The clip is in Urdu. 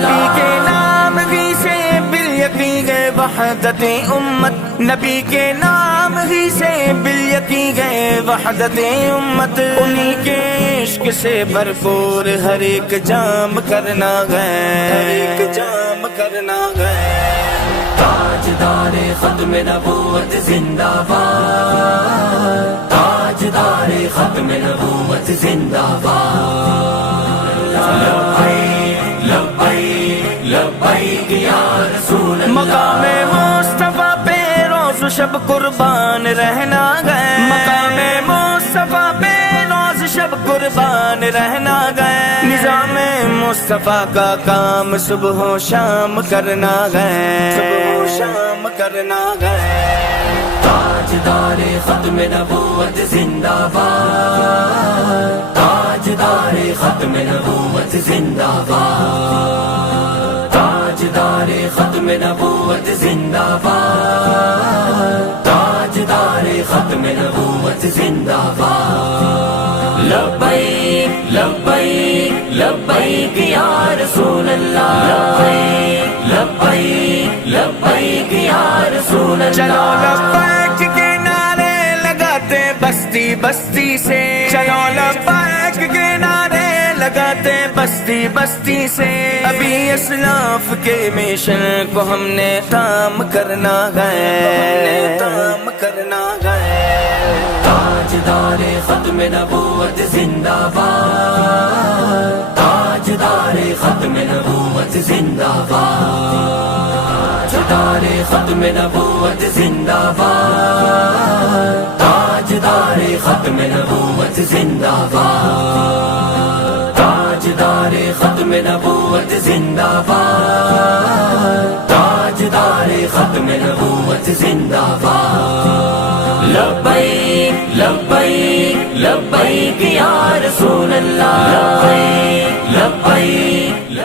نبی کے نام ہی سے بالیقین گئے وحدت امت، نبی کے نام ہی سے بالیقین گئے وحدت امت، انہی کے عشق سے بھرپور ہر ایک جام کرنا گئے، ہر ایک جام کرنا گئے۔ تاجدار ختم نبوت زندہ باد، تاجدار ختم نبوت زندہ باد، لبیک لبیک لبیک یا رسول اللہ۔ مقام مصطفیٰ پہ روز و شب قربان رہنا گئے، مقام مصطفیٰ پہ روز شب قربان رہنا گئے، نظام مصطفیٰ کا کام صبح و شام کرنا گئے، صبح و شام کرنا گئے۔ تاجدار ختم نبوت زندہ باد، تاجدار ختم نبوت زندہ باد، تاجدار ختم نبوت زندہ باد، تاجدار ختم نبوت زندہ باد، لبیک لبیک لبیک یا رسول اللہ، لبیک لبیک لبیک یا رسول اللہ۔ چلو لبیک کے نعرے لگاتے بستی بستی سے، چلو لبیک کے نعرے لگاتے بستی بستی سے، ابھی اسلاف کے مشن کو ہم نے تام کرنا گئے، تام کرنا گئے۔ تاجدار ختم نبوت زندہ باد، تاجدار ختم نبوت زندہ باد، تاجدار ختم نبوت زندہ باد، تاجدار ختم نبوت زندہ باد، تاجدار ختم نبوت زندہ باد، تاجدار ختم نبوت زندہ باد، لبیک لبیک لبیک یا رسول اللہ، لبیک لبیک